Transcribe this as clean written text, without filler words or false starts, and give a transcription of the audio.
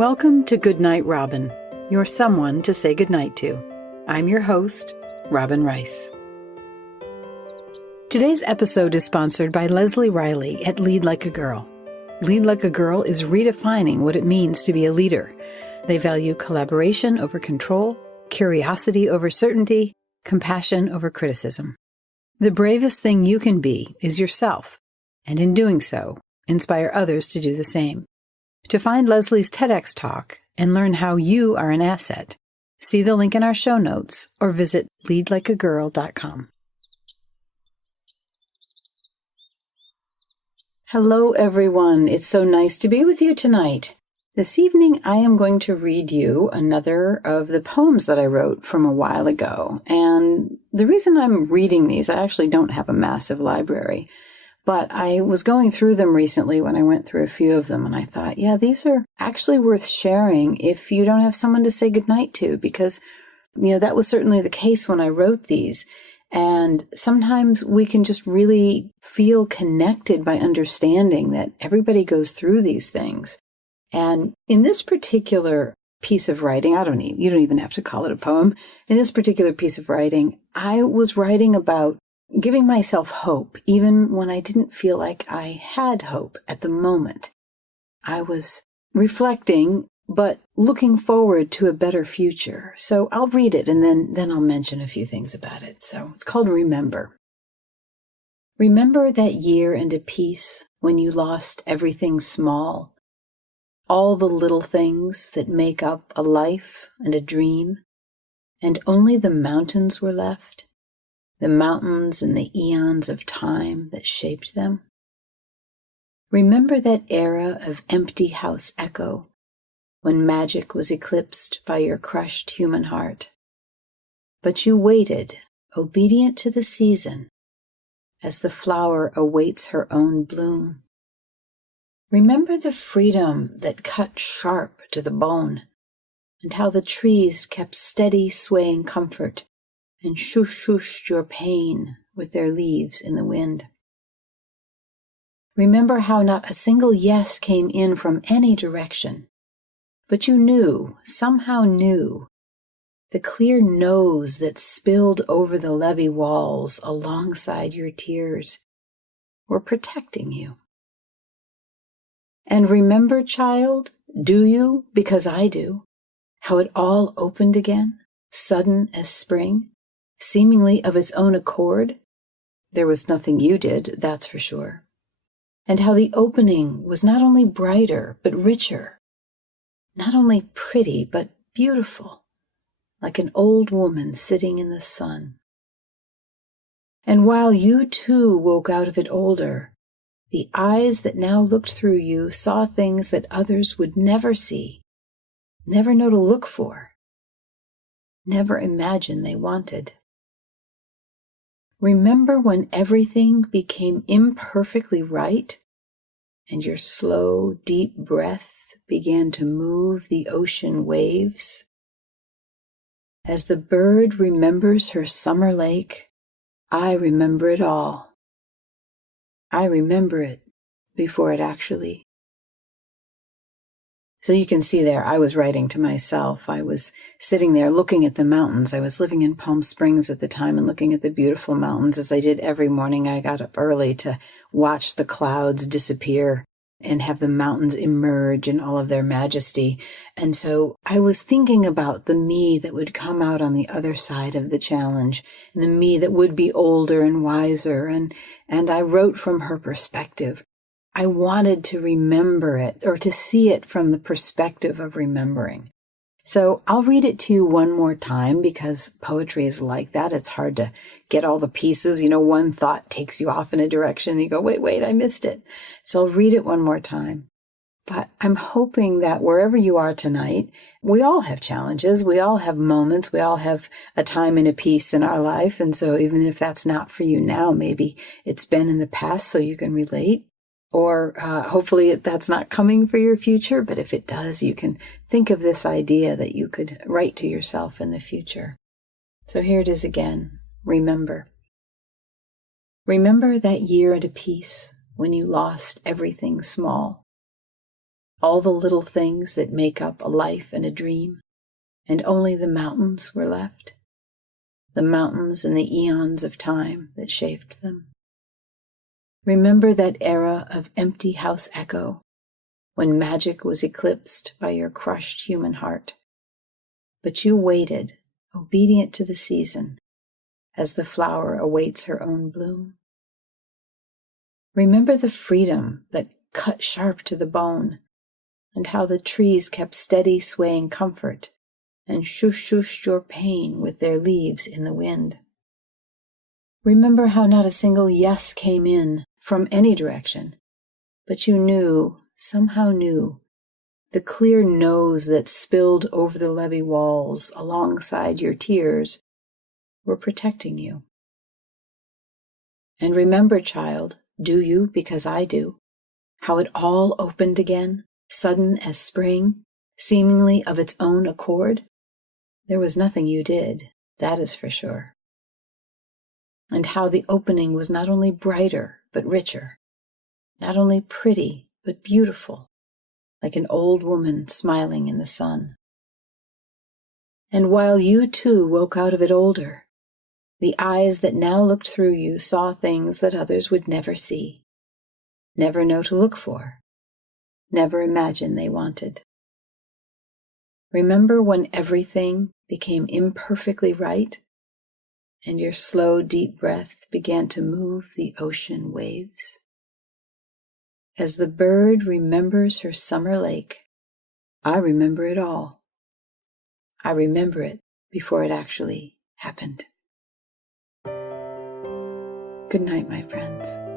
Welcome to Goodnight, Robin, your someone to say goodnight to. I'm your host, Robin Rice. Today's episode is sponsored by Leslie Riley at Lead Like a Girl. Lead Like a Girl is redefining what it means to be a leader. They value collaboration over control, curiosity over certainty, compassion over criticism. The bravest thing you can be is yourself, and in doing so, inspire others to do the same. To find Leslie's TEDx talk and learn how you are an asset, see the link in our show notes or visit leadlikeagirl.com. Hello, everyone. It's so nice to be with you tonight. This evening, I am going to read you another of the poems that I wrote from a while ago. And the reason I'm reading these, I actually don't have a massive library. But I was going through them recently when I went through a few of them, and I thought, yeah, these are actually worth sharing if you don't have someone to say goodnight to, because, that was certainly the case when I wrote these. And sometimes we can just really feel connected by understanding that everybody goes through these things. And in this particular piece of writing, you don't even have to call it a poem. In this particular piece of writing, I was writing about giving myself hope, even when I didn't feel like I had hope at the moment. I was reflecting, but looking forward to a better future. So I'll read it and then I'll mention a few things about it. So it's called Remember. Remember that year and a piece when you lost everything small, all the little things that make up a life and a dream, and only the mountains were left. The mountains and the eons of time that shaped them. Remember that era of empty house echo, when magic was eclipsed by your crushed human heart. But you waited, obedient to the season, as the flower awaits her own bloom. Remember the freedom that cut sharp to the bone, and how the trees kept steady swaying comfort, and shushed your pain with their leaves in the wind. Remember how not a single yes came in from any direction, but you somehow knew, the clear no's that spilled over the levee walls alongside your tears were protecting you. And remember, child, do you, because I do, how it all opened again, sudden as spring? Seemingly of its own accord. There was nothing you did, that's for sure. And how the opening was not only brighter, but richer. Not only pretty, but beautiful, like an old woman sitting in the sun. And while you too woke out of it older, the eyes that now looked through you saw things that others would never see, never know to look for, never imagine they wanted. Remember when everything became imperfectly right, and your slow, deep breath began to move the ocean waves? As the bird remembers her summer lake, I remember it all. I remember it before it actually. So you can see there, I was writing to myself. I was sitting there looking at the mountains. I was living in Palm Springs at the time and looking at the beautiful mountains. As I did every morning, I got up early to watch the clouds disappear and have the mountains emerge in all of their majesty. And so I was thinking about the me that would come out on the other side of the challenge, and the me that would be older and wiser. And I wrote from her perspective. I wanted to remember it, or to see it from the perspective of remembering. So I'll read it to you one more time, because poetry is like that. It's hard to get all the pieces. One thought takes you off in a direction and you go, wait, I missed it. So I'll read it one more time. But I'm hoping that wherever you are tonight, we all have challenges. We all have moments. We all have a time and a piece in our life. And so even if that's not for you now, maybe it's been in the past so you can relate. Or hopefully that's not coming for your future, but if it does, you can think of this idea that you could write to yourself in the future. So here it is again. Remember. Remember that year and a piece when you lost everything small. all the little things that make up a life and a dream, and only the mountains were left, the mountains and the eons of time that shaped them. Remember that era of empty house echo, when magic was eclipsed by your crushed human heart. But you waited, obedient to the season, as the flower awaits her own bloom. Remember the freedom that cut sharp to the bone, and how the trees kept steady swaying comfort and shush-shushed your pain with their leaves in the wind. Remember how not a single yes came in from any direction, but you knew, somehow knew, the clear no's that spilled over the levee walls alongside your tears were protecting you. And remember, child, do you, because I do, how it all opened again, sudden as spring, seemingly of its own accord? There was nothing you did, that is for sure. And how the opening was not only brighter, but richer, not only pretty, but beautiful, like an old woman smiling in the sun. And while you too woke out of it older, the eyes that now looked through you saw things that others would never see, never know to look for, never imagine they wanted. Remember when everything became imperfectly right, and your slow, deep breath began to move the ocean waves? As the bird remembers her summer lake, I remember it all. I remember it before it actually happened. Good night, my friends.